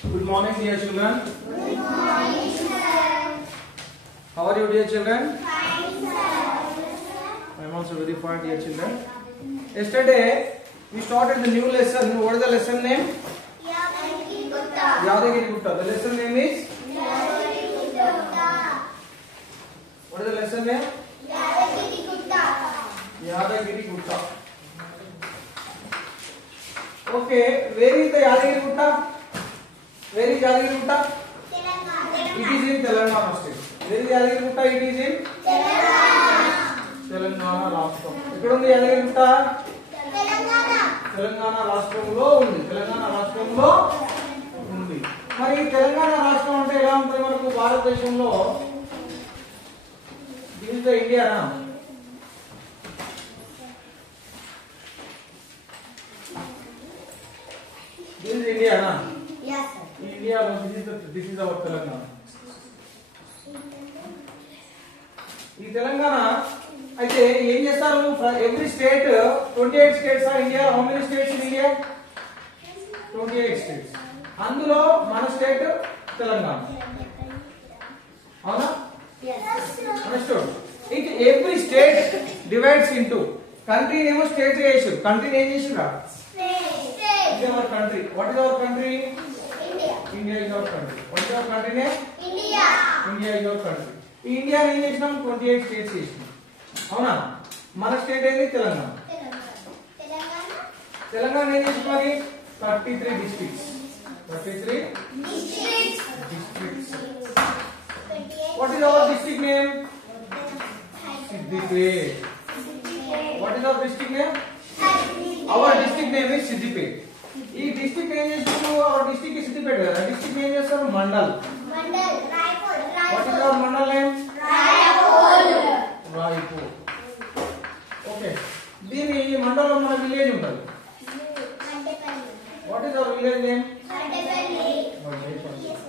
Good morning, dear children. Good morning, sir. How are you, dear children? Fine, sir. I am also very fine, dear children. Yesterday, we started the new lesson. What is the lesson name? Yadagiri Gutta. Yadagiri Gutta. The lesson name is? Yadagiri Gutta. What is the lesson name? Yadagiri Gutta. Yadagiri Gutta. Okay, where is the Yadagiri Gutta? Where is Yadagiri Gutta? Telangana. It is in Telangana state. Where is Yadagiri Gutta? It is in Telangana రాష్ట్రం. ఎక్కడ ఉంది యాదగిరి గుట్ట? తెలంగాణ రాష్ట్రంలో ఉంది. తెలంగాణ రాష్ట్రంలో ఉంది. మరి తెలంగాణ రాష్ట్రం అంటే ఎలా ఉంటుంది మనకు భారతదేశంలో? This is the Indiana? This is Indiana? Yes, sir. ఈ ఇండియాలో దిస్ ఇస్ అవర్ తెలంగాణ. ఈ తెలంగాణ అయితే ఏం చేస్తారు? Every state 28 states are India. How many states in India? 28 states. అందులో మన స్టేట్ తెలంగాణ. అవునా? Yes, sir. అండర్స్టూడ్. ఇక every state divides into country ఏమో స్టేట్ చేసారు. కంట్రీని ఏం చేసిరా? State. ఇది our country. What is our country? India. India is our country. What is our country name? India. India is our country. ఈ ఇండియాని ఏం చేసినాం? 28 స్టేట్స్ చేసినాం. అవునా? మన స్టేట్ ఏంది? తెలంగాణ. Telangana. తెలంగాణ ఏం చేసినామని? 33 districts. 33 Districts. Districts. 28. What is our district name? Siddipet. What is our district name? Our district name is Siddipet. ఈ డిస్ట్రిక్ట్ ఏం చేస్తారు? అవర్ డిస్ట్రిక్ట్ సిద్దిపేట్ కదా. డిస్ట్రిక్ట్ ఏం చేస్తారు? Mandal. Mandal. Raipur. What is our mandal name? Raipur. Raipur. Okay. దీని మండలం మన విలేజ్ ఉంటుంది. Vaddepalli. What is our village name? Vaddepalli. Vaddepalli. Yes,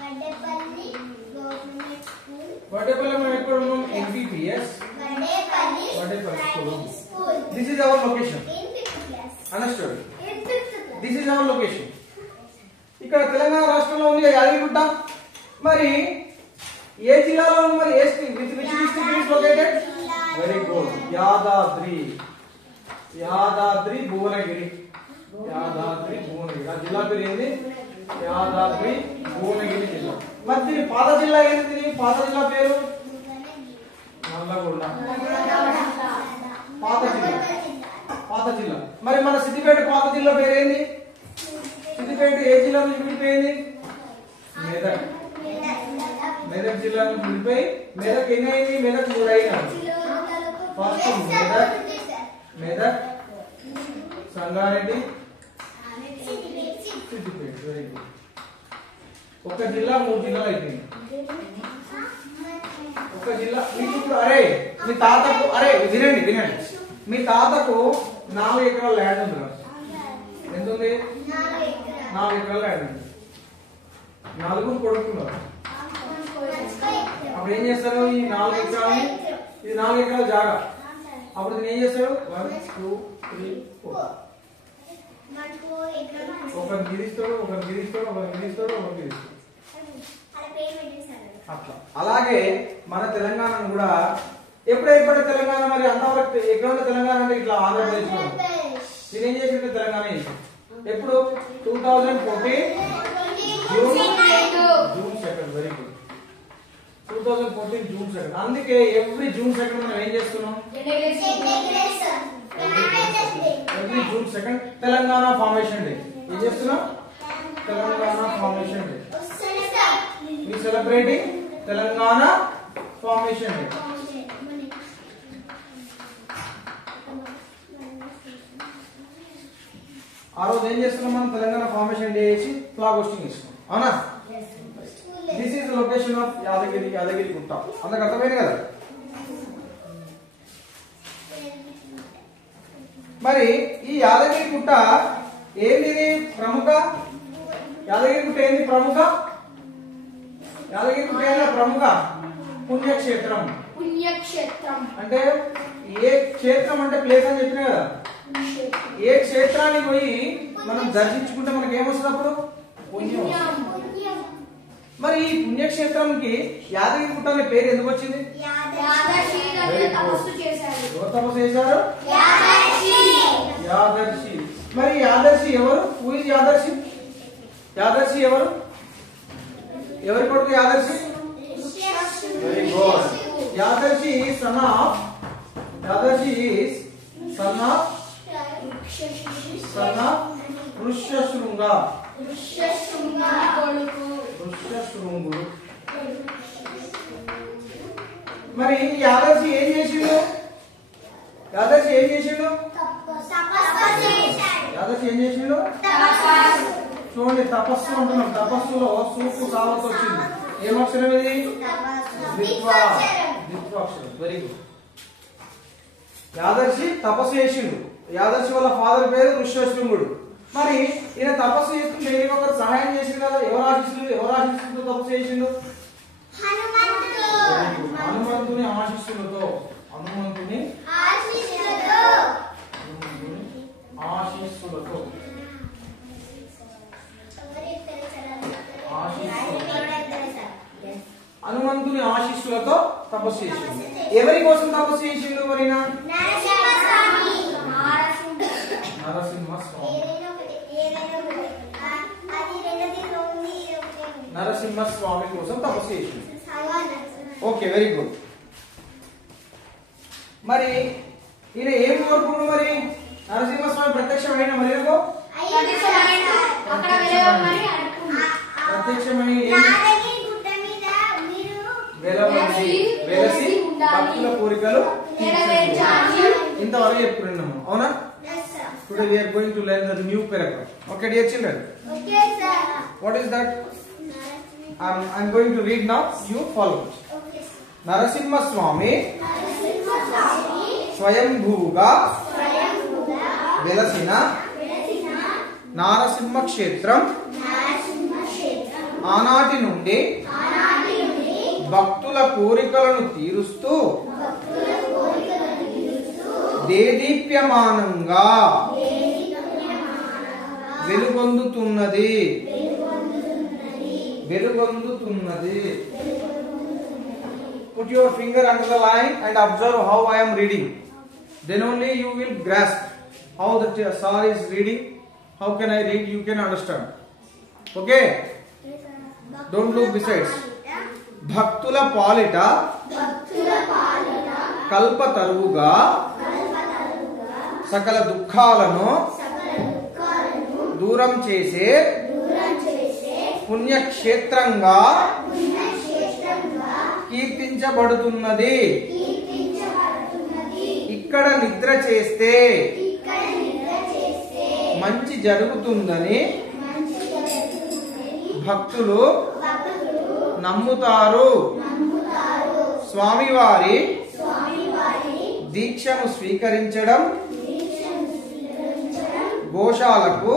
Vaddepalli. Government School. Vaddepalli మనం ఎక్కడ ఉన్నాం? MPPS Vaddepalli. Vaddepalli Primary School. This is our location. In 5th class. Understood. In 5th class. This is our location. ఇక్కడ తెలంగాణ రాష్ట్రంలో ఉంది యాదగిరిగుట్ట. మరి ఏ జిల్లాలో ఉంది? మరి which district is located? Very good. Yadadri. Yadadri Bhuvanagiri. Yadadri Bhuvanagiri. ఆ జిల్లా పేరు ఏంది? యాదాద్రి భువనగిరి జిల్లా. మరి దీని పాత జిల్లా ఏంది? దీని పాత జిల్లా పేరు నల్లగొండ. పాత జిల్లా. పాత జిల్లా. మరి మన సిద్దిపేట పాత జిల్లా పేరు ఏంది? సిద్దిపేట ఏ జిల్లా నుంచి విడిపోయింది? మెదక్. మెదక్ జిల్లా నుంచి విడిపోయి మెదక్ ఎన్ని అయింది? మెదక్ 3 అయినాడు. First Medak, Medak, Sangareddy, Siddipet. Very good. ఒక జిల్లా 3 జిల్లాలు అయిపోయింది. ఒక జిల్లా. మీకు ఇప్పుడు మీ తాతకు వినండి వినండి. మీ తాతకు 4 ఎకరాల ల్యాండ్ ఉంది కదా. ఎంత ఉంది? 4 ఎకరాల ల్యాండ్ ఉంది. 4 కొడుకున్నారు. అప్పుడు ఏం చేస్తారు? ఈ 4 ఎకరాలని, ఇది 4 ఎకరాల జాగా. అప్పుడు దీన్ని ఏం చేస్తారు? 1 2 3 4 ఒకరు గిరిస్తాడు, ఒకరు గిరిస్తాడు, ఒకరు గిరిస్తాడు, ఒకరు గిరిస్తాడు. అట్లా. అలాగే మన తెలంగాణను కూడా ఎప్పుడు ఏర్పడే తెలంగాణ? మరి అంతవరకు ఎక్కడ ఉన్న తెలంగాణ అంటే ఇట్లా ఆంధ్రప్రదేశ్ లో దీని ఏం చేసింది? తెలంగాణ ఎప్పుడు? 2014 జూన్ 2. Very good. 2014 జూన్ 2. అందుకే ఎవ్రీ జూన్ 2 మనం ఏం చేస్తున్నాం? Every June 2 Telangana formation day. ఏం చేస్తున్నాం? Telangana formation day. We celebrating Telangana formation day. ఆ రోజు ఏం చేస్తున్నాం? మనం తెలంగాణ ఫార్మేషన్ డే చేసి ఫ్లాగ్ హోస్టింగ్ ఇస్తున్నాం. అవునా? This is location of Yadagiri Gutta. అందరికి అర్థమైంది కదా? మరి ఈ యాదగిరి గుట్ట ఏంది? ప్రముఖ యాదగిరి గుట్ట ఏంది? ప్రముఖ యాదగిరి గుట్ట ఏంది? ప్రముఖ పుణ్యక్షేత్రం. అంటే ఏ క్షేత్రం అంటే ప్లేస్ అని చెప్పినా కదా. ఏ క్షేత్రానికి పోయి మనం దర్శించుకుంటే మనకి ఏమొస్తుంది? అప్పుడు పుణ్యం. మరి ఈ పుణ్యక్షేత్రంకి యాదగిరిగుట్ట అనే పేరు ఎందుకు వచ్చింది? ఎవరు తపస్సు చేశారు? యాదర్శి. మరి యాదర్శి ఎవరు? Who is యాదర్శి? యాదర్శి ఎవరు? ఎవరి కొడుకు Yadarshi? Very good. Yadarshi is son of Vrishyashringa. వృష్యశృంగుడు. మరి యాదర్శి ఏం చేసిండు? యాదర్శి ఏం చేసిండు? చూడండి, తపస్సు అంటున్నాం. తపస్సులో సూపు సావత్ వచ్చింది. ఏం అక్షరం ఇది? ద్విత్వాక్షరం. Very good. యాదర్శి తపస్సు చేసిండు. యాదర్శి వాళ్ళ ఫాదర్ పేరు ఋష్యశృంగుడు. మరి ఈయన తపస్సు చేస్తుంటే ఈయన ఒకరు సహాయం చేసిండు కదా. ఎవరు ఆశిస్తులతో తపస్సు చేసిండు? హనుమంతుని ఆశిస్సులతో. హనుమంతుని ఆశీస్సులతో. హనుమంతుని ఆశీస్సులతో తపస్సు చేసిండు. ఎవరి కోసం తపస్సు చేసిండు? మరి నరసింహస్వామి కోసం తపస్సు చేసిండు. Okay, very good. మరి ఈయన ఏం కోరుకున్నాడు? మరి నరసింహస్వామి ప్రత్యక్షమైన మరినకో ప్రత్యక్షమై వెలసి భక్తుల కోరికలు ఇంతవరకు చెప్పుకున్నాము. అవునా? Today we are going to learn the new paragraph. Okay, dear children. Okay, sir. What is that? I'm going to read now. You follow. Okay, sir. Narasimha Swami స్వయంభూగా వెలసిన నారసింహ క్షేత్రం ఆనాటి నుండి భక్తుల కోరికలను తీరుస్తూ దేదీప్యమానంగా వెలుగొందుతున్నది. Put your finger under the line and observe how I am reading. Then only you will grasp how the sir is reading. How can I read? You can understand. Okay? Don't look besides. భక్తుల పాలిట కల్పతరువుగా సకల దుఃఖాలను దూరం చేసే పుణ్యక్షేత్రంగా కీర్తించబడుతున్నది. ఇక్కడ నిద్ర చేస్తే మంచి జరుగుతుందని భక్తులు నమ్ముతారు. స్వామివారి దీక్షను స్వీకరించడం, గోశాలకు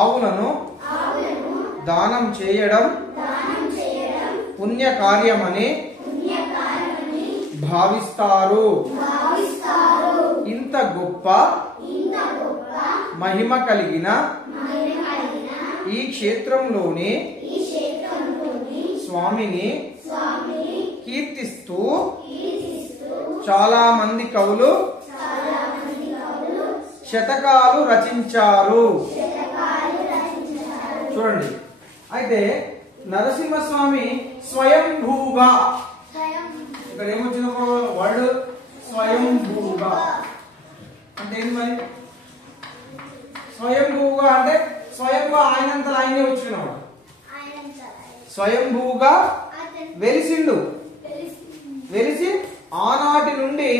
ఆవులను దానం చేయడం పుణ్యకార్యమని భావిస్తారు. ఇంత గొప్ప మహిమ కలిగిన ఈ క్షేత్రంలోని స్వామిని కీర్తిస్తూ చాలా మంది కవులు శతకాలు రచించారు. చూడండి, అయితే నరసింహస్వామి స్వయంభూగా, ఇక్కడ ఏమొచ్చిన వర్డ్ స్వయంభూగా అంటే ఏంటి? మరి స్వయంభూగా అంటే స్వయంగా ఆయనంతలో ఆయనే వచ్చినవాడు. స్వయంభూగా వెలిసిండు. వెలిసి ఆనాటి నుండి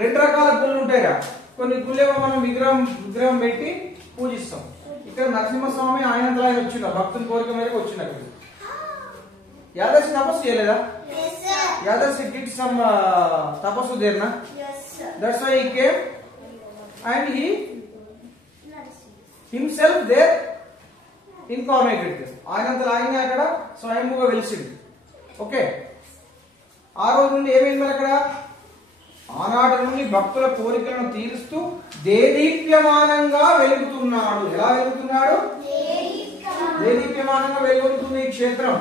రెండు రకాల గుళ్ళు ఉంటాయిగా. కొన్ని గుళ్ళేమో మనం విగ్రహం పెట్టి పూజిస్తాం. ఇక్కడ నరసింహస్వామి ఆయనంతలో ఆయన వచ్చిన భక్తుల కోరిక మేరకు వచ్చినట్టు. యాదర్శి తపస్సు చేయలేదా? యాదర్శి did some tapassu there na? Yes, sir. That's why he came and he himself there incarnated this. ఆయనంతలో ఆయన అక్కడ స్వయంభూగా వెలిసింది. ఓకే, ఆ రోజు నుండి ఏమైంది మరి అక్కడ? ఆనాటి నుండి భక్తుల కోరికలను తీరుస్తూ దేదీప్యమానంగా వెలుగుతున్నాడు. ఎలా వెలుగుతున్నాడు? దేదీప్యమానంగా వెలుగొందుతుంది ఈ క్షేత్రం.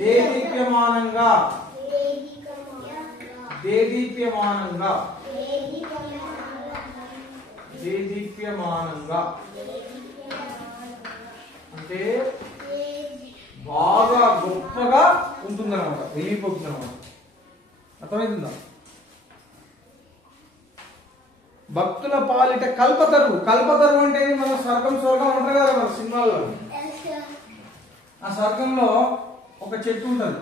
దేదీప్యమానంగా దేదీప్యమానంగా దేదీప్యమానంగా అంటే బాగా గొప్పగా ఉంటుందన్నమాట, వెలిగిపోతుంది అన్నమాట. అర్థమవుతుందా? భక్తుల పాలిట కల్పతరువు. కల్పతరువు అంటే మన స్వర్గం స్వర్గం అంటారు కదా మన సినిమాల్లో. ఆ స్వర్గంలో ఒక చెట్టు ఉంటది,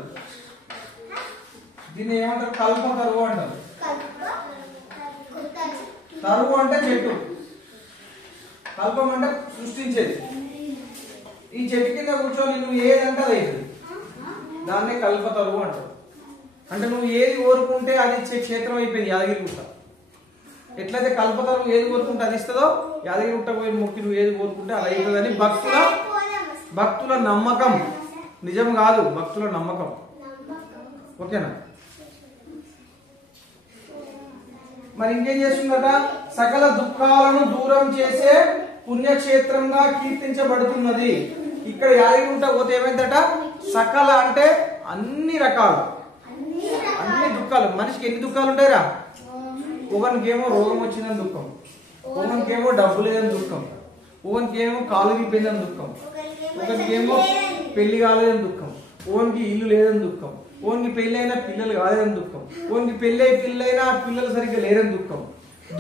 దీన్ని ఏమంటారు? కల్పతరువు అంటారు. తరువు అంటే చెట్టు, కల్పం అంటే సృష్టించేది. ఈ చెట్టు కింద కూర్చొని నువ్వు ఏదంటే అది అవుతుంది, దాన్నే కల్పతరువు అంటారు. అంటే నువ్వు ఏది కోరుకుంటే అది ఇచ్చే క్షేత్రం అయిపోయింది యాదగిరిగుట్ట. ఎట్లయితే కల్పతరువు ఏది కోరుకుంటే అది ఇస్తుందో, యాదగిరిగుట్ట పోయి మొక్కి నువ్వు ఏది కోరుకుంటే అది అవుతుందని భక్తుల నమ్మకం. నిజం కాదు, భక్తుల నమ్మకం. ఓకేనా? మరి ఇంకేం చేస్తుందట? సకల దుఃఖాలను దూరం చేసే పుణ్యక్షేత్రంగా కీర్తించబడుతున్నది. ఇక్కడ యాదగిరిగుట్ట పోతే ఏమైందట? సకల అంటే అన్ని రకాలు, అన్ని దుఃఖాలు. మనిషికి ఎన్ని దుఃఖాలు ఉంటాయిరా? ఒకనికేమో రోగం వచ్చిందని దుఃఖం, ఒకనికేమో డబ్బు లేదని దుఃఖం, ఒకనికేమో కాలు విరిపోయిందని దుఃఖం, ఒకనికేమో పెళ్లి కాలేదని దుఃఖం, ఓనికి ఇల్లు లేదని దుఃఖం, ఓనికి పెళ్ళైనా పిల్లలు కాలేదని దుఃఖం, ఓనికి పెళ్ళై పిల్లైనా పిల్లలు సరిగ్గా లేదని దుఃఖం.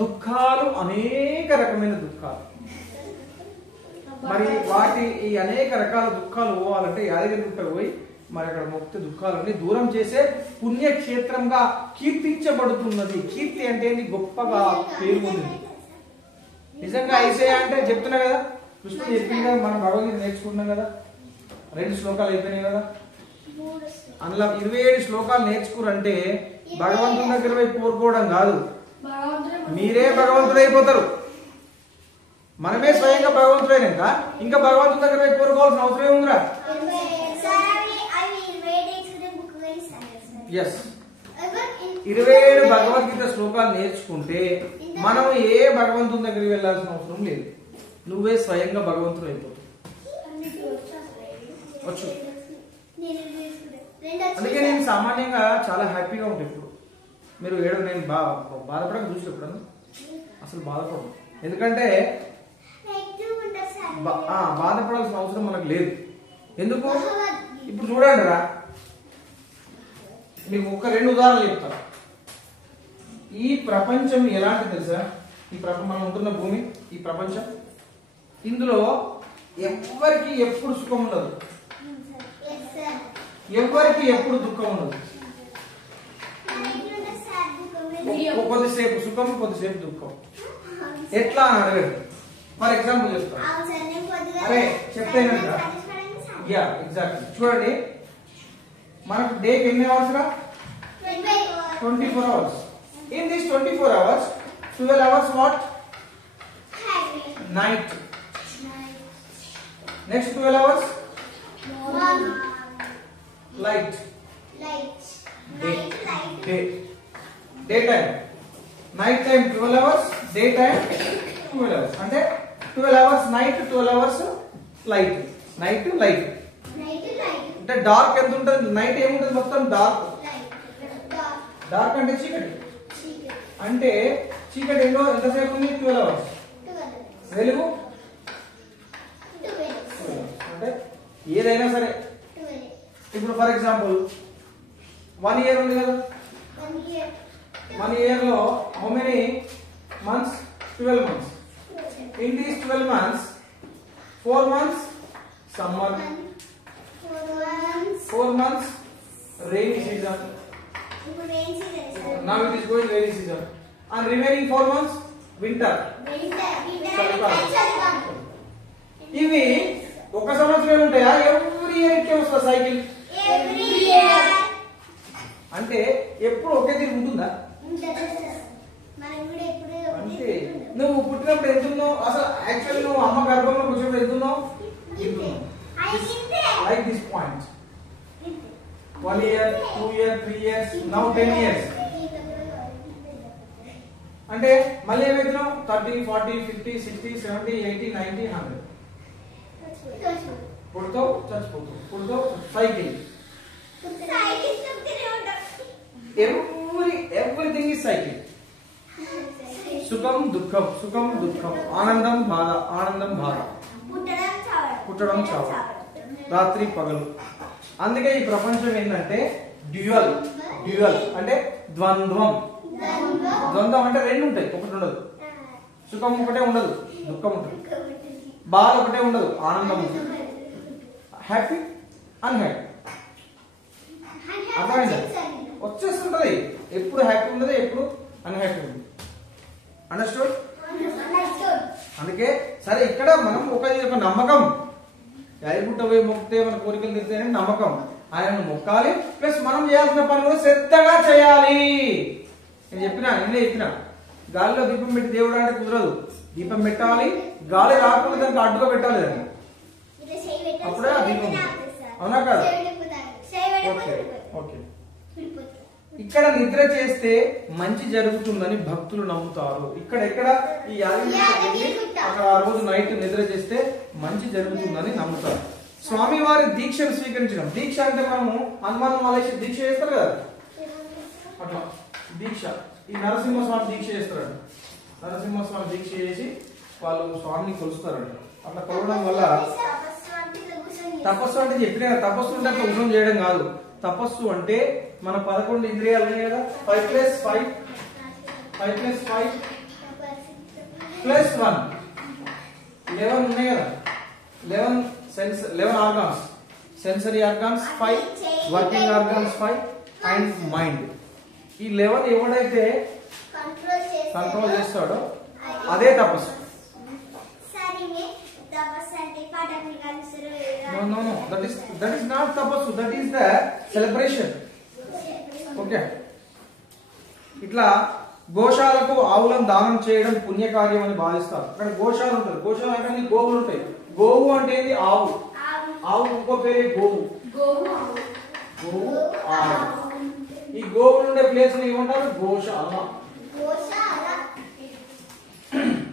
దుఃఖాలు అనేక రకమైన దుఃఖాలు. మరి వాటి ఈ అనేక రకాల దుఃఖాలు పోవాలంటే యాదగిరిగుట్ట పోయి మరి అక్కడ మొక్కితే దుఃఖాలన్నీ దూరం చేసే పుణ్యక్షేత్రంగా కీర్తించబడుతున్నది. కీర్తి అంటే గొప్పగా పేరు పొందింది. నిజంగా ఐసే అంటే చెప్తున్నా కదా, కృష్ణుడు చెప్పింది కదా, మనం భగవద్గీత నేర్చుకుంటున్నాం కదా, 2 శ్లోకాలు అయిపోయినాయి కదా. అందులో 27 శ్లోకాలు నేర్చుకురంటే భగవంతుని దగ్గర పోయి కోరుకోవడం కాదు, మీరే భగవంతుడు అయిపోతారు. మనమే స్వయంగా భగవంతుడైనాక ఇంకా భగవంతుని దగ్గర పోయి కోరుకోవాల్సిన అవసరం ఏముందిరా? ఎస్, 27 భగవద్గీత శ్లోకాలు నేర్చుకుంటే మనం ఏ భగవంతుని దగ్గరికి వెళ్ళాల్సిన అవసరం లేదు, నువ్వే స్వయంగా భగవంతుడు అయిపోతావు. వచ్చు. అందుకే నేను సామాన్యంగా చాలా హ్యాపీగా ఉంటాను. ఇప్పుడు మీరు నేను బాధపడక చూసినప్పుడు అసలు బాధపడను, ఎందుకంటే బాధపడాల్సిన అవసరం మనకు లేదు. ఎందుకు? ఇప్పుడు చూడండి రా, మీకు 2 ఉదాహరణలు చెప్తాను. ఈ ప్రపంచం ఎలాంటి తెలుసా? ఈ మనం ఉంటున్న భూమి, ఈ ప్రపంచం, ఇందులో ఎవరికి ఎప్పుడు సుఖం ఉండదు, ఎవరికి ఎప్పుడు దుఃఖం ఉండదు. కొద్దిసేపు సుఖం, కొద్దిసేపు దుఃఖం. ఎట్లా అని అడగండి. ఫర్ ఎగ్జాంపుల్ చెప్తాను. అరే చెప్తాను. Yeah exactly. చూడండి, మనకు డేకి ఎన్ని అవర్స్ రా? 24 hours. In these 24 hours, 12 hours what? Night. Next 12 hours? Light. Day. Daytime. Night time 12 hours, daytime 12 hours. అంటే 12 hours night, 12 hours light. Night light. అంటే డార్క్ ఎంత ఉంటుంది? నైట్ ఏముంటుంది? మొత్తం డార్క్. డార్క్ అంటే చీకటి. అంటే చీకటి ఎంతసేపు ఉంది? 12 hours. వెలుగు అంటే ఏదైనా సరే. ఇప్పుడు ఫర్ ఎగ్జాంపుల్ 1 year ఉంది కదా, 1 year లో how many months? 12 months. In these 12 months, 4 months summer, 4 months rainy season. Now it is going rainy season. And remaining 4 months winter. ఇవి ఒక సంవత్సరం ఉంటాయా? ఎవ్రీ ఇయర్ ఇట్లా వస్తా సైకిల్. అంటే ఎప్పుడు ఒకే తీరు ఉంటుందా? అంటే నువ్వు పుట్టినప్పుడు ఎంతున్నావు? అసలు యాక్చువల్లీ నువ్వు అమ్మ గర్భంలో కూర్చున్నప్పుడు ఎంతున్నావు? Like this point. 1 year, 2 years, 3 years, now 10 years. అంటే మళ్ళీ ఏమైతున్నావు? 30, 40, 50, 60, 70, 80, 90, 100. పుడతావు చచ్చిపోతావు, పుడతావు సైకిల్. Everything is cycle. సుఖం దుఃఖం, సుఖం దుఃఖం, ఆనందం బాధ, ఆనందం బాధ, పుట్టడం చావడం, రాత్రి పగలు. అందుకే ఈ ప్రపంచం ఏంటంటే డ్యూయల్. డ్యూయల్ అంటే ద్వంద్వం. ద్వంద్వం అంటే రెండు ఉంటాయి, ఒకటి ఉండదు. సుఖం ఒకటే ఉండదు, దుఃఖం ఉంటుంది. బాధ ఒకటే ఉండదు, ఆనందం ఉంటుంది. హ్యాపీ అన్హ్యాపీ అర్థమైందా? వచ్చేస్తుంటది. ఎప్పుడు హ్యాపీ ఉండదు, ఎప్పుడు అన్హ్యాపీ ఉంది. అండర్స్టూడ్? అందుకే సరే ఇక్కడ మనం ఒక నమ్మకం, యాదగిరిగుట్ట పోయి మొక్కితే మన కోరికలు తీర్తాయని నమ్మకం. ఆయనను మొక్కాలి, ప్లస్ మనం చేయాల్సిన పని కూడా శ్రద్ధగా చేయాలి. నేను చెప్పిన గాలిలో దీపం పెట్టి దేవుడు అంటే కుదరదు. దీపం పెట్టాలి, గాలి రాకుండా దానికి అడ్డుగా పెట్టాలి దాన్ని, అప్పుడే ఆ దీపం. అవునా కదా? Okay okay. ఇక్కడ నిద్ర చేస్తే మంచి జరుగుతుందని భక్తులు నమ్ముతారు. ఇక్కడ ఈ యాదగిరిగుట్ట అక్కడ ఆ రోజు నైట్ నిద్ర చేస్తే మంచి జరుగుతుందని నమ్ముతారు. స్వామి వారి దీక్షను స్వీకరించడం. దీక్ష అంటే మనము హనుమాన్ మాలేసి దీక్ష చేస్తారు కదా, అట్లా దీక్ష. ఈ నరసింహస్వామి దీక్ష చేస్తారంట. నరసింహస్వామి దీక్ష చేసి వాళ్ళు స్వామిని కొలుస్తారంట. అట్లా కొలవడం వల్ల తపస్సు అంటే చెప్పిన తపస్సు అంటే అట్లా ఉదయం చేయడం కాదు. తపస్సు అంటే మన 11 ఇంద్రియాలు ఉన్నాయి కదా, 5+5 +1 11 ఉన్నాయి కదా. 11 organs, sensory organs 5, working organs 5 and mind. ఈ 11 ఎవడైతే కంట్రోల్ చేస్తాడో అదే తపస్సు. No, that is not tapassu, that is the celebration. Okay. ఇట్లా గోశాలకు ఆవులను దానం చేయడం పుణ్యకార్యం అని భావిస్తారు. అక్కడ గోశాల ఉంటుంది. గోశాల అంటే గోవులు ఉంటాయి. గోవు అంటే ఏంది? ఆవు. ఆవు ఇంకో పేరు గోవు. గోవు ఆవు. ఈ గోవులు ఉండే ప్లేస్ ని ఏమంటారు? గోశాల.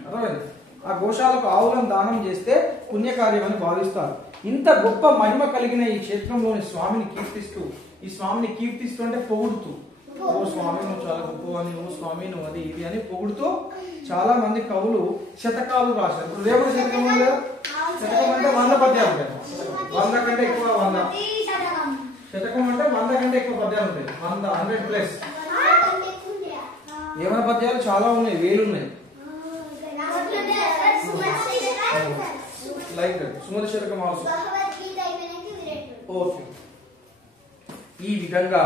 అర్థమైంది? ఆ గోశాలకు ఆవులను దానం చేస్తే పుణ్యకార్యం అని భావిస్తారు. ఇంత గొప్ప మహిమ కలిగిన ఈ క్షేత్రంలోని స్వామిని కీర్తిస్తూ అంటే పొగుడుతూ, ఓ స్వామి నువ్వు చాలా గొప్ప అని, ఓ స్వామి నువ్వు అది ఇది అని పొగుడుతూ చాలా మంది కవులు శతకాలు రాశారు. ఇప్పుడు రేపటి శతకం ఉంది కదా, శతకం అంటే 100 పద్యాలు ఉంటాయి. 100 కంటే ఎక్కువ 100 శతకం అంటే 100 కంటే ఎక్కువ పద్యాలు ఉంటాయి. 100+ ఏమైనా పద్యాలు చాలా ఉన్నాయి, వేలు ఉన్నాయి. లైక్ సుమతి శతకం ఆల్సో. ఓకే. ఈ విధంగా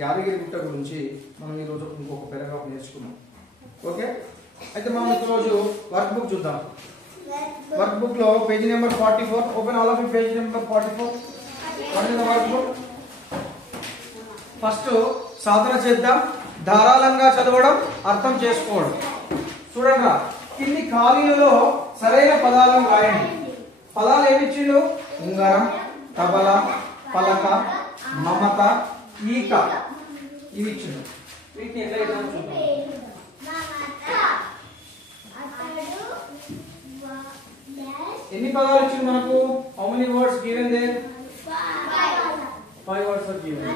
యాదగిరిగుట్ట గురించి మనం ఈరోజు ఇంకొక పారాగ్రాఫ్ నేర్చుకున్నాం. ఓకే. అయితే మనం ఈరోజు వర్క్ బుక్ చూద్దాం. వర్క్ బుక్ లో page number 44. Open all of page number 44. Work book first సాధన చేద్దాం. ధారాళంగా చదవడం, అర్థం చేసుకోవడం. చూడండి, కింది ఖాళీలలో సరైన పదాలను రాయండి. పదాలు ఏమిచ్చిండు? ఉంగరం, తబల, పలక, మమత, ఈక ఇవి ఇచ్చిండు. వీటిని ఎట్లా ఇద్దాం చూద్దాం. ఎన్ని పదాలు ఇచ్చిండు మనకు? How many words given there? 5 words are given.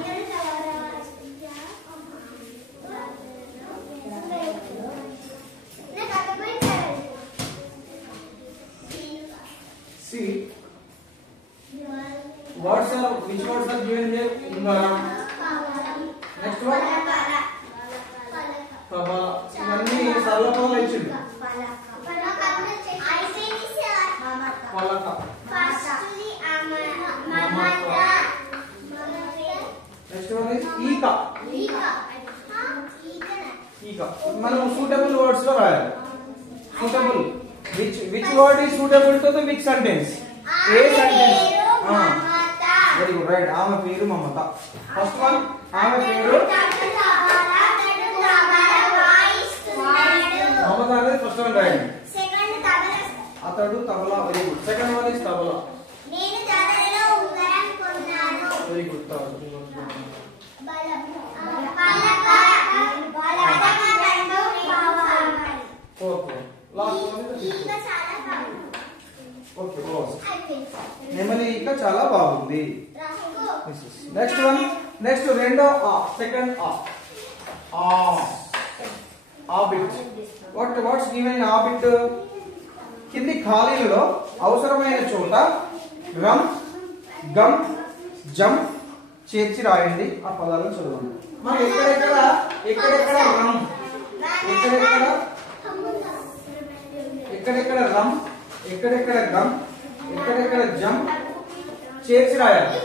See, which words are given there? Ungaram. Next one? Tabala. ఇవన్నీ సరళ పదాలు ఇచ్చిండు. పలక. Next one is ఈక. ఈక. మనం suitable words లో రాయాలి. Suitable. Which word is suitable to the which sentence? A sentence. Very good, right. ఆమె పేరు మమత. First one, ఆమె పేరు మమత అనేది ఫస్ట్ వన్ రాయండి. అతడు tabla. Very good. Second one is tabla. నేను తబలలో ఉంగరం కొన్నాను. Very good. Okay. Last one is okay నెమలి ఈక చాలా బాగుంది. నెక్స్ట్ వన్, నెక్స్ట్ రెండో ఆ, సెకండ్ ఆ బిట్. వాట్స్ గివెన్ ఇన్ ఆ బిట్? కింది ఖాళీలలో అవసరమైన చోట రమ్, గమ్, జమ్ చేర్చి రాయండి. ఆ పదాలను చదవండి. మరి ఎక్కడెక్కడ రమ్, ఎక్కడెక్కడ రమ్, ఎక్కడెక్కడ గమ్, ఎక్కడెక్కడ జమ్ చేర్చి రాయాలి.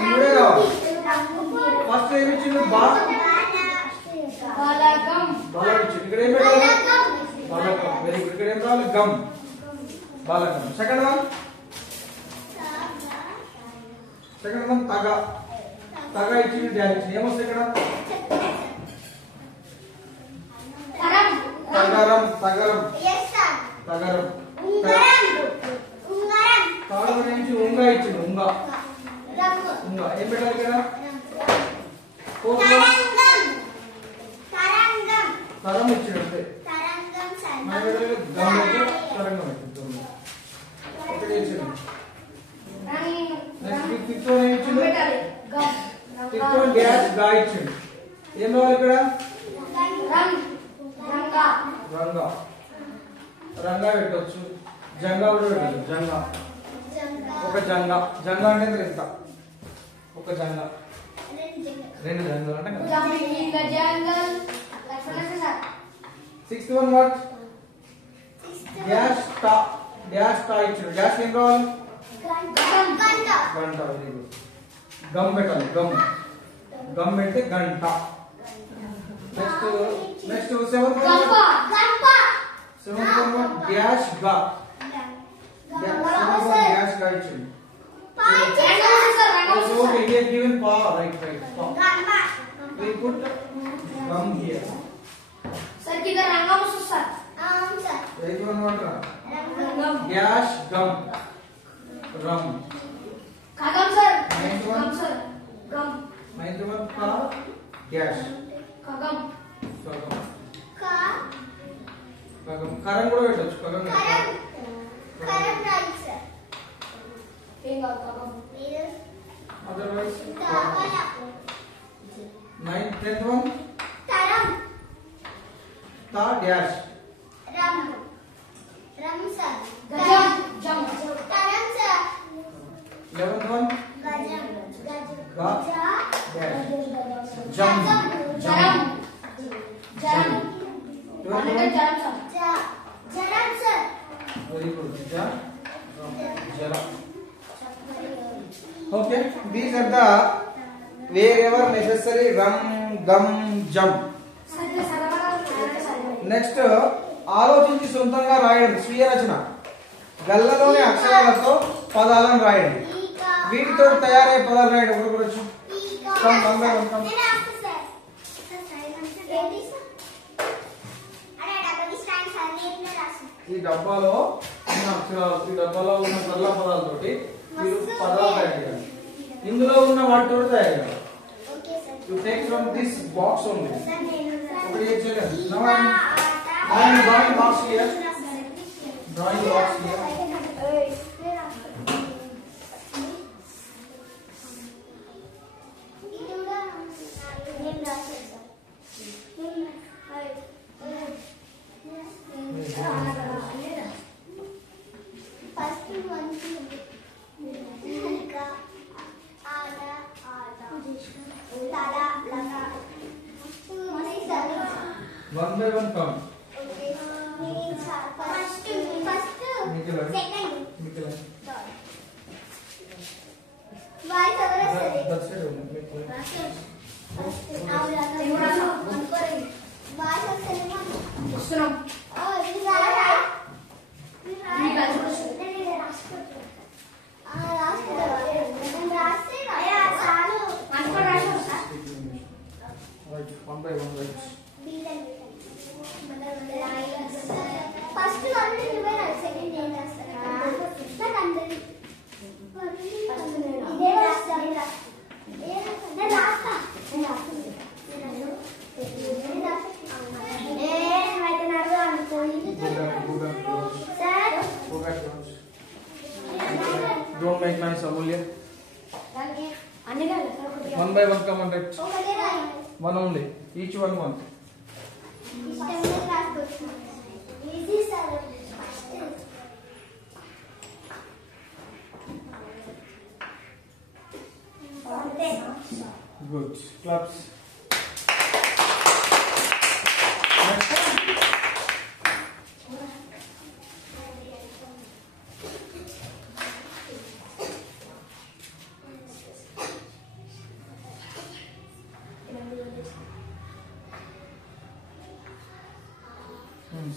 ఇప్పుడే రావాలి. ఫస్ట్ ఏమి ఇచ్చిండు? బాలకం. ఇక్కడ ఏం పెట్టాలి? బాలకం. Very good. ఇక్కడ ఏం రావాలి? గమ్, బాలకం. సెకండ్ వన్ తగ ఇచ్చింది, డ్యాష్ ఇచ్చింది. ఏమొస్తుంది ఇక్కడ? తగరం. తాళం నుంచి ఉంగ ఇచ్చింది. ఉంగ ఏం పెట్టాలి ఇక్కడ? తరం ఇచ్చిండు. అంతే. తరంగం ఇచ్చింది. ఒకటి ఇచ్చిండు. నెక్స్ట్ తిత్తో ఏం ఇచ్చిండు? తిత్తో డ్యాష్ గా ఇచ్చిండు. ఏం రావాలి ఇక్కడ? రంగా పెట్టవచ్చు. జంగా కూడా పెట్టచ్చు. ఒక జంగా అంటే ఎంత? ఒక జంగా, రెండు జంగలు అంటే కదా. Sixth one what? డ్యాష్ టా ఇచ్చారు. డ్యాష్ ఏం కావాలి? గంట. Very good. గమ్ పెట్టాలి. గమ్ పెడితే గంట. నెక్స్ట్ సెవెంత్ వన్ డ్యాష్ గా. డ్యాష్ గా ఇచ్చింది. So we have given pa, right. Pa. We put gum here. Sir, kita rangam susah. Sir. Right one what? Dash gum. Rum. Kagam sir. Ninth one. Gum sir. Gum. Ninth one pa. Dash. Kagam. Kagam. Karam కూడా పెట్టొచ్చు. Kagam right sir. Enggak kagam. Otherwise, ninth, 10th one. Taram. Ta dash. Ram sir. Gajam. Taram sir. 11th one. Gajam. Ga dash. Jam. Jaram. 12th one. Jaram sir. Very good. Jara. Okay, these are the wherever necessary rum, gum, jump. Next, ఆలోచించి సొంతంగా రాయండి. స్వీయ రచన. గల్లలోని అక్షరాలతో పదాలను రాయండి. వీటితో తయారయ్యే పదాలు రాయండి. ఒకటి ఈ డబ్బాలో ఉన్న అక్షరాలు, ఈ డబ్బాలో ఉన్న సరళ పదాలతోటి మీరు పదాలు తయారు చేయాలి. ఇందులో ఉన్న వాటితో తయారు చేయాలి. You take from this box only. ఒకటి ఏం చేయాలి? Now I am drawing box here. Drawing box here. One by one count. First, second, third. Why That's it. Right, one by one, right. First one is second name. nice Amulya. దానికి అన్ని రాయాలి sir ఒకటి 1 by 1 come on right. ఒకటి రాయాలి. One only. Each one one. ఇష్టంగా రాసుకోవచ్చు. Easy sir. Good. Claps.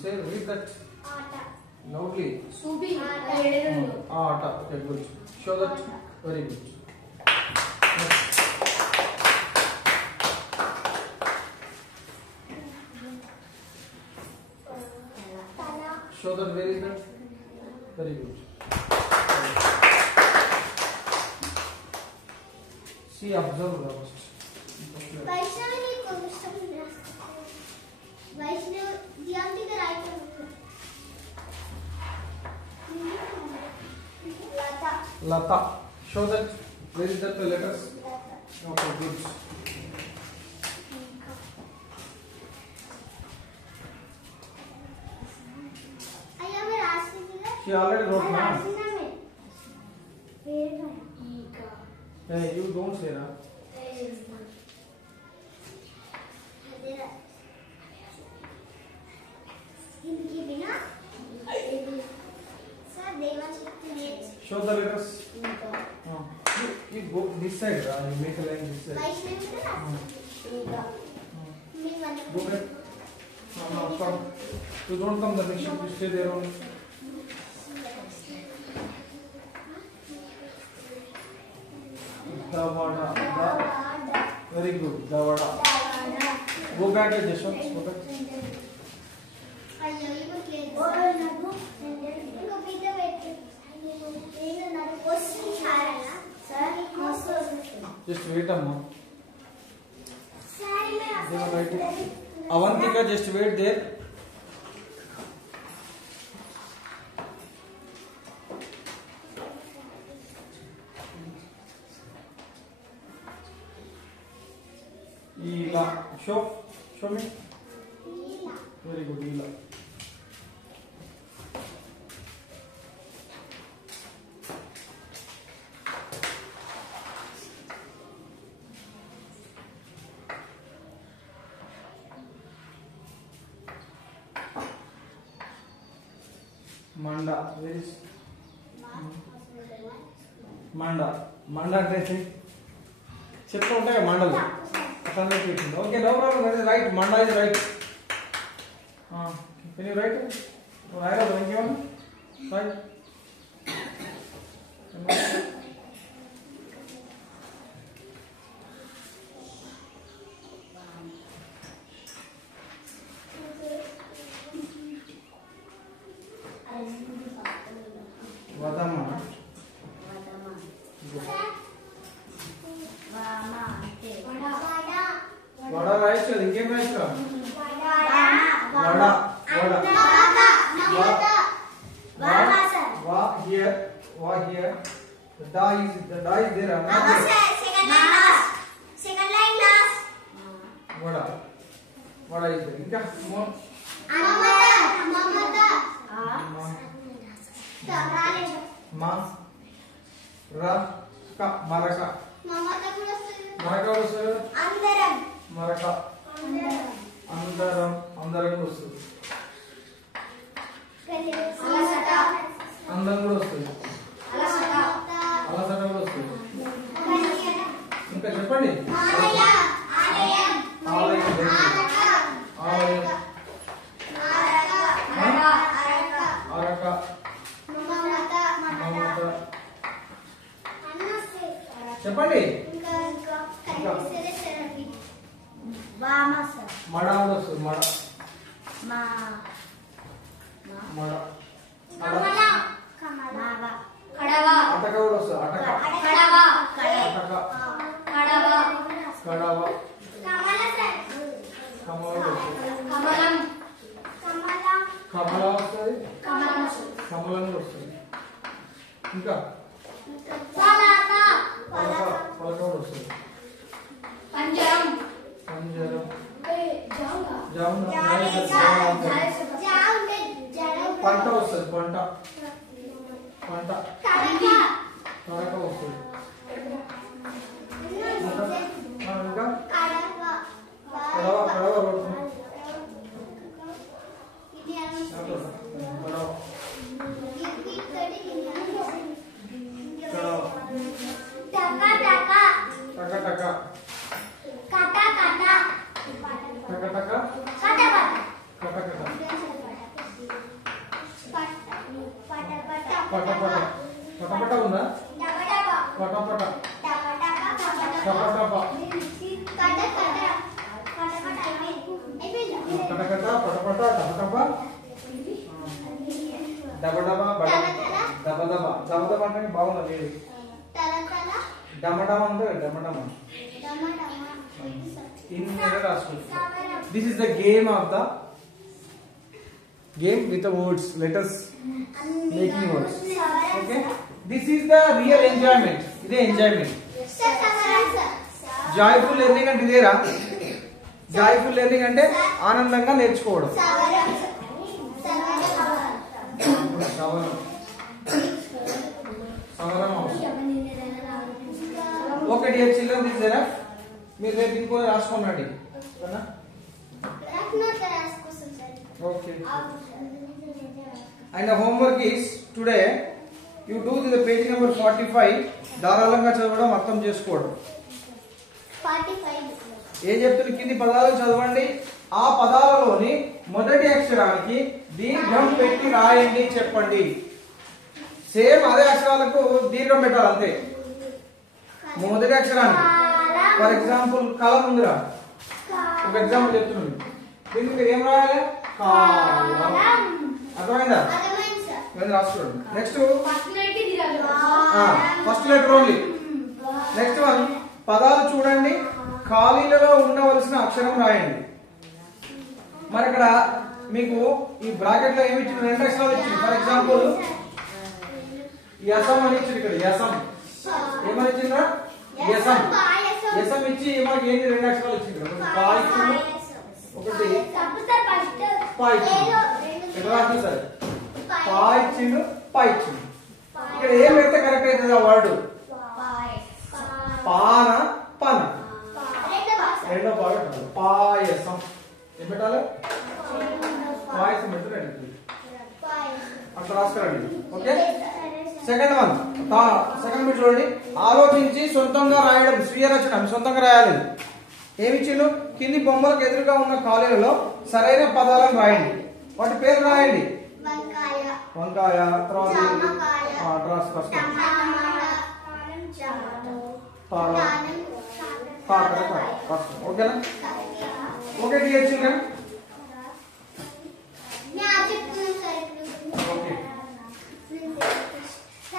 Say, read that loudly. సూపి Ata. Okay, good. Show that. Very good. Next. Show that. Where is that? Very good. See, observe the first. Vaishnavi కొంచెం వైష్ణవి ధ్యానికి write Lata Lata. Show that. Where is that letters? Okay, good. అయ్యా మీరు రాసిందిగా She already wrote now. రాసిందామే వేరే ఈక Hey, you don't say that. అదేరా ఇంకి Bina sir Devashakti నేర్చు Show the letters. You go this side. You make a line this side. Vaishnavi కూడా ఇంకా మీ Go back. No, come. You don't come the next. You stay there only. Davada. Very good. Davada. Go back to Jashwant. Go back. అయ్యో ఇప్పుడు లేదు నాకు ఇంకో pizza పెట్టు నేను నాకు వస్తుంది సార్ సార్ వస్తుంది Just wait a moment. Sir They are writing. Avantika, just wait there. Ila. Show me. Very good, Ila. Manda. Where is Manda? Manda అంటే చెప్తూ ఉంటాయి మండలు అట్లా పెట్టింది. Okay, no problem. That is right. మండా is right. Can you write? రాయరాదు ఇంకేమన్నా? Right. వదమ్మ. Vada రాయచ్చు కదా, ఇంకేం రాయచ్చు కదా? వడ. వా హియర్. వా here. The da is there. Vada. Vada is there. ఇంకా more. మా రా క మరక. మరక వస్తుంది. మరక. అందరం వస్తుంది. అందం కూడా వస్తుంది. అలసట కూడా వస్తుంది. ఇంకా చెప్పండి. ఆలయం. అరక. చెప్పండి. మడ కూడా వస్తుంది. మడ. అటక కూడా వస్తుంది. అటక. కడవ. కమల వస్తుంది. కమల వస్తుంది. కమలం కూడా వస్తుంది. ఇంకా పలక వస్తుంది. పంజరం పంజరం. పంట వస్తుంది. పంట. పంట. తడక వస్తుంది. ఇంకా కడవ. కడవ రోడ్డు. పటపట ఉందా? పటపట. టపటప. కటకట. పటపట. టపటప. డబడబ. దబదబ. దబదబ అంటే బాగుంది. డమడమ అంటే డమడమ. This is the game of the game with the words, letters, making words. Okay, this is the real enjoyment. This is enjoyment. Joyful learning అంటే ఇదేరా. Joyful learning అంటే ఆనందంగా నేర్చుకోవడం. Okay dear children, this is enough. మీరు రేపు ఇంకో రాసుకోండి. Okay. And the homework is today you do the page number 45. ధారాళంగా చదవడం, అర్థం చేసుకోవడం. 45. ఏ చెప్తున్న కింది పదాలు చదవండి. ఆ పదాలలోని మొదటి అక్షరానికి దీర్ఘం పెట్టి రాయండి చెప్పండి. సేమ్ అదే అక్షరాలకు దీర్ఘం పెట్టాలి అంతే. మొదటి అక్షరానికి ఫర్ ఎగ్జాంపుల్ కలం ఉందిరా. ఒక ఎగ్జాంపుల్ చెప్తున్నాను. దీనికి మీరు ఏం రాయాలి? అర్థమైందా? రాసుకోండి. Next first letter only. Next one పదాలు చూడండి, ఖాళీలలో ఉండవలసిన అక్షరం రాయండి. మరి ఇక్కడ మీకు ఈ బ్రాకెట్ లో ఏమి ఇచ్చింది? 2 అక్షరాలు ఇచ్చింది. ఫర్ ఎగ్జాంపుల్ యసం అని ఇచ్చింది. ఇక్కడ యసం ఏమని ఇచ్చిందా? యసం. యసం ఇచ్చి మనకి ఏంటి? 2 అక్షరాలు ఇచ్చింది. ఒకటి పా ఇచ్చింది, ఒకటి పా ఇచ్చింది. సార్ పా ఇచ్చిండు, పా ఇచ్చిండు. ఇక్కడ ఏం పెడితే కరెక్ట్ అవుతుంది? ఆ వర్డ్ పాన పన. రెండో భాగం పాయసం. ఏం పెట్టాలి? పాయసం పెట్టండి. అట్లా రాసుకోండి. ఓకే. Second one. సెకండ్ మీరు చూడండి. ఆలోచించి సొంతంగా రాయడం. స్వీయ రచన. సొంతంగా రాయాలి. ఏమిచ్చిండు? కింది బొమ్మలకు ఎదురుగా ఉన్న ఖాళీలలో సరైన పదాలను రాయండి. వాటి పేరు రాయండి. వంకాయ. తర్వాత ఓకేనా? Okay dear children.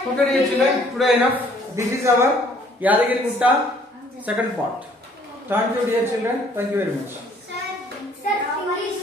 Okay dear children, today enough. This is our Yadagiri Gutta second part. Thank you dear children. Thank you very much. Sir, English.